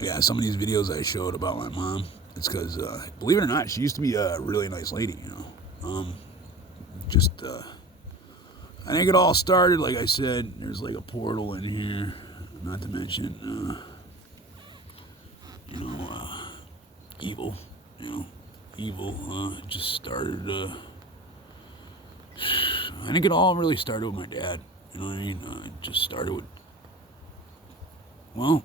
Yeah, some of these videos I showed about my mom, it's because, believe it or not, she used to be a really nice lady, you know. Just, I think it all started, like I said, there's like a portal in here, not to mention, you know, evil, you know, evil, just started, I think it all really started with my dad, you know what I mean? It just started with, well,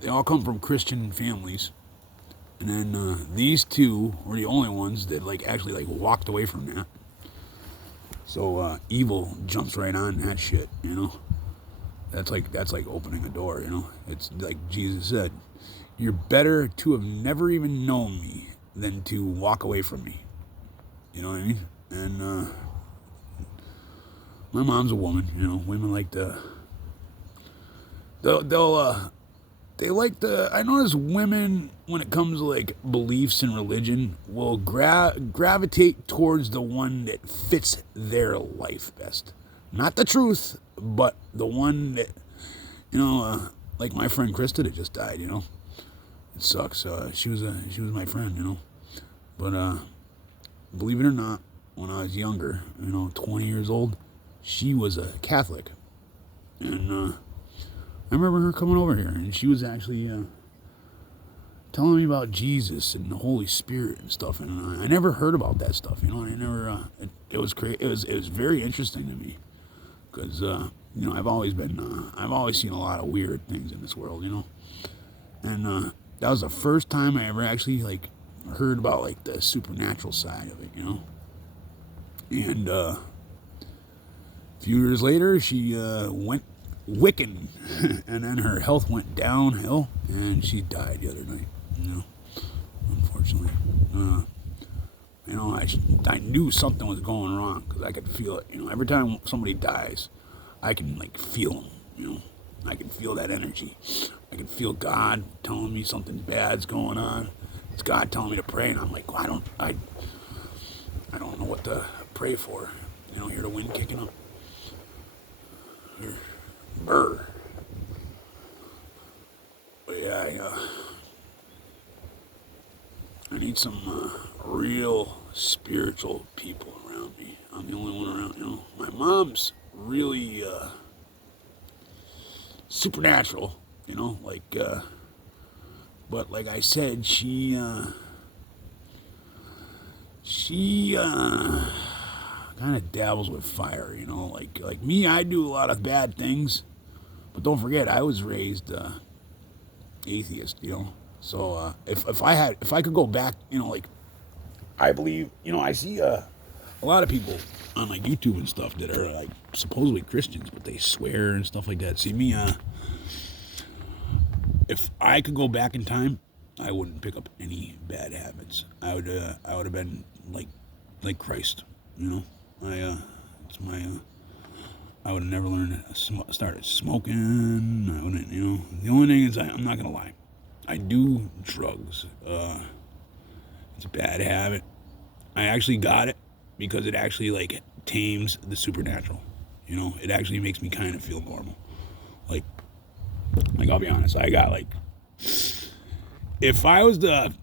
they all come from Christian families. And then these two were the only ones that like actually like walked away from that. So evil jumps right on that shit, you know. That's like opening a door, you know. It's like Jesus said, "You're better to have never even known me than to walk away from me." You know what I mean? And my mom's a woman, you know. Women like to they'll they like the. I notice women when it comes to like beliefs and religion will gravitate towards the one that fits their life best. Not the truth, but the one that you know. Like my friend Krista that just died. You know, it sucks. She was my friend. You know, but believe it or not, when I was younger, you know, 20 years old, she was a Catholic, and I remember her coming over here, and she was actually telling me about Jesus and the Holy Spirit and stuff, and I never heard about that stuff. You know, I never. It was crazy. It was very interesting to me because you know I've always seen a lot of weird things in this world. You know, and that was the first time I ever actually like heard about like the supernatural side of it. You know, and a few years later she went Wiccan, and then her health went downhill, and she died the other night. You know, unfortunately. Uh, you know, I knew something was going wrong because I could feel it. You know, every time somebody dies, I can like feel them. You know, I can feel that energy. I can feel God telling me something bad's going on. It's God telling me to pray, and I'm like, well, I don't know what to pray for. You know, hear the wind kicking up. Hear, brr. But yeah, I need some real spiritual people around me. I'm the only one around. You know, my mom's really supernatural. You know, like, but like I said, she kind of dabbles with fire. You know, like me, I do a lot of bad things, but don't forget, I was raised atheist. You know, so if I could go back, you know, like I believe, you know, I see a lot of people on like YouTube and stuff that are like supposedly Christians, but they swear and stuff like that. See me, if I could go back in time, I wouldn't pick up any bad habits. I would have been like Christ, you know. It's my, I would have never learned to started smoking. I wouldn't, you know. The only thing is, I'm not gonna lie, I do drugs. It's a bad habit. I actually got it because it actually like tames the supernatural. You know, it actually makes me kind of feel normal. Like, like I'll be honest, I got like, if I was the,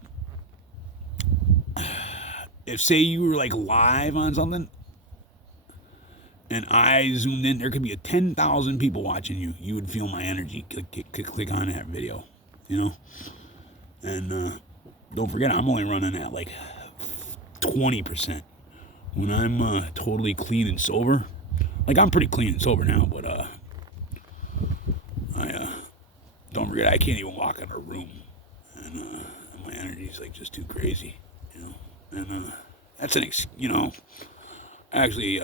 if say you were like live on something, and I zoomed in, there could be a 10,000 people watching you. You would feel my energy. Click on that video, you know. And don't forget, I'm only running at like 20%. When I'm totally clean and sober, like I'm pretty clean and sober now, but I don't forget I can't even walk in a room, and my energy's like just too crazy, you know. And that's you know, actually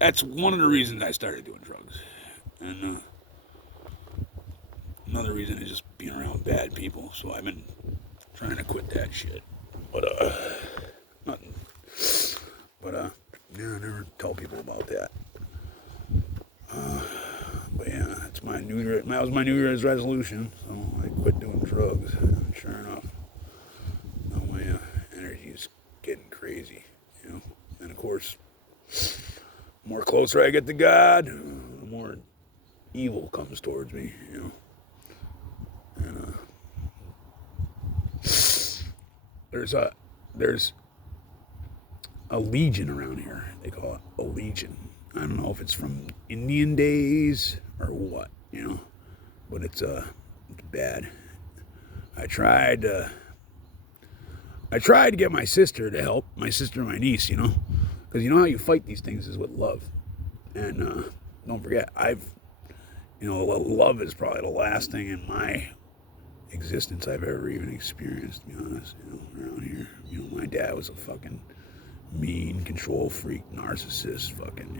that's one of the reasons I started doing drugs, and another reason is just being around bad people. So I've been trying to quit that shit, but nothing. But yeah, I never tell people about that. But yeah, that's that was my New Year's resolution. So I quit doing drugs. And sure enough, now my energy is getting crazy, you know. And of course, the more closer I get to God, the more evil comes towards me, And there's a legion around here. They call it a legion. I don't know if it's from Indian days or what, but it's bad. I tried to get my sister to help, my sister and my niece, because you know how you fight these things is with love. And don't forget, love is probably the last thing in my existence I've ever even experienced, to be honest, around here. My dad was a fucking mean, control freak, narcissist, fucking,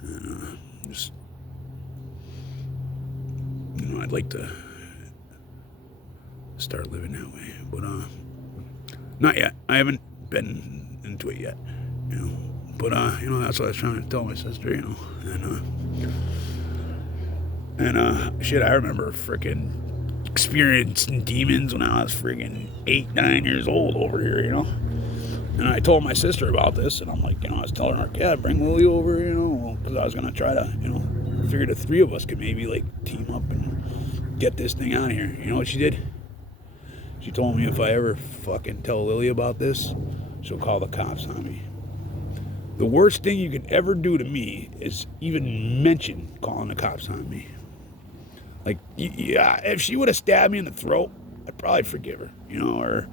and just, I'd like to start living that way, but not yet. I haven't been into it yet, but that's what I was trying to tell my sister, and shit, I remember freaking experiencing demons when I was freaking 8, 9 years old over here, And I told my sister about this, and I'm like, I was telling her, yeah, bring Lily over, because I was going to try to, I figured the three of us could maybe, like, team up and get this thing out of here. You know what she did? She told me if I ever fucking tell Lily about this, she'll call the cops on me. The worst thing you could ever do to me is even mention calling the cops on me. Like, yeah, if she would have stabbed me in the throat, I'd probably forgive her, or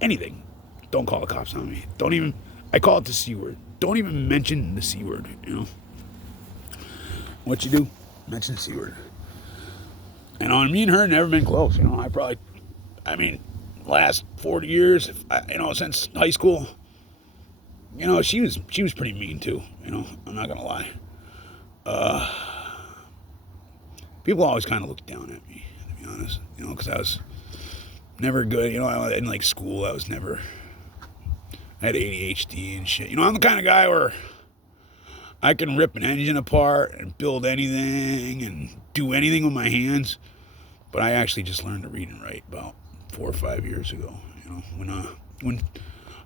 anything. Don't call the cops on me. Don't even, I call it the C word. Don't even mention the C word, What you do? Mention the C word. And me and her never been close, last 40 years, since high school, she was pretty mean too, I'm not gonna lie. People always kind of looked down at me, to be honest, because I was never good, in like school, I had ADHD and shit. I'm the kind of guy where I can rip an engine apart and build anything and do anything with my hands, but I actually just learned to read and write about 4 or 5 years ago, when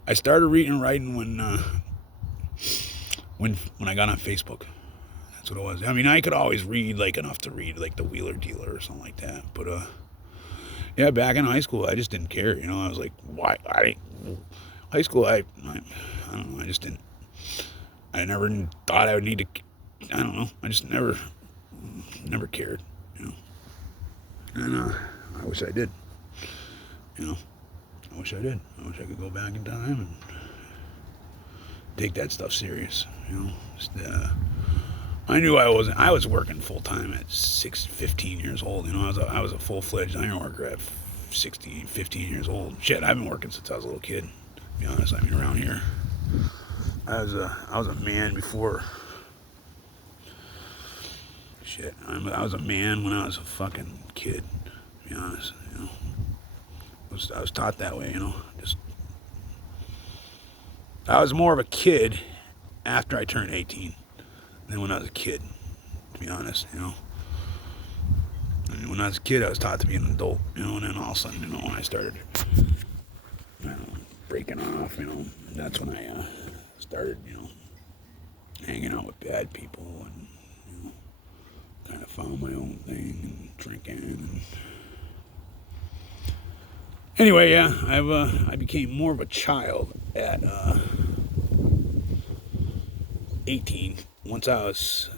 I started reading and writing when I got on Facebook. That's what it was. I could always read, like, enough to read, like, the Wheeler Dealer or something like that. But, yeah, back in high school, I just didn't care. I was like, why? High school, I don't know. I just didn't. I never thought I would need to. I don't know. I just never cared. And I wish I did. I wish I did. I wish I could go back in time and take that stuff serious. Just, I knew I was working full time at 15 years old. I was a full-fledged iron worker at 15 years old. Shit, I've been working since I was a little kid. To be honest, around here, I was a man before. Shit, I was a man when I was a fucking kid. To be honest, I was taught that way. Just I was more of a kid after I turned 18 than when I was a kid. To be honest, And when I was a kid, I was taught to be an adult, and then all of a sudden, when I started, breaking off, that's when I started, hanging out with bad people and, kind of found my own thing and drinking. And anyway, yeah, I became more of a child at 18 once I was,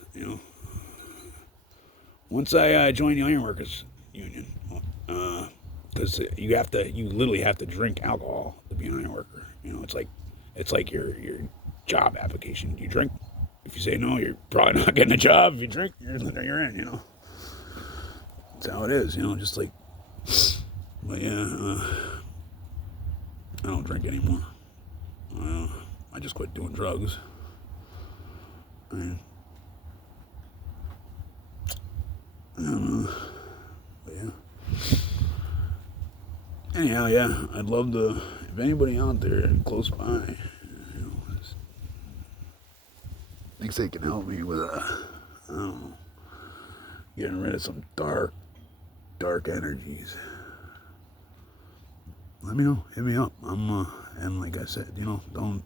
once I joined the Ironworkers Union, because you literally have to drink alcohol to be an iron worker. It's like your job application. Do you drink? If you say no, you're probably not getting a job. If you drink, you're in. That's how it is. Just like. But yeah, I don't drink anymore. I just quit doing drugs. I don't know. But yeah. Anyhow, yeah, I'd love to, if anybody out there close by, thinks they can help me with I don't know, getting rid of some dark energies. Let me know. Hit me up. And like I said, don't.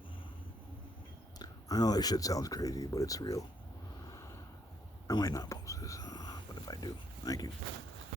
I know that shit sounds crazy, but it's real. I might not post this, but if I do, thank you.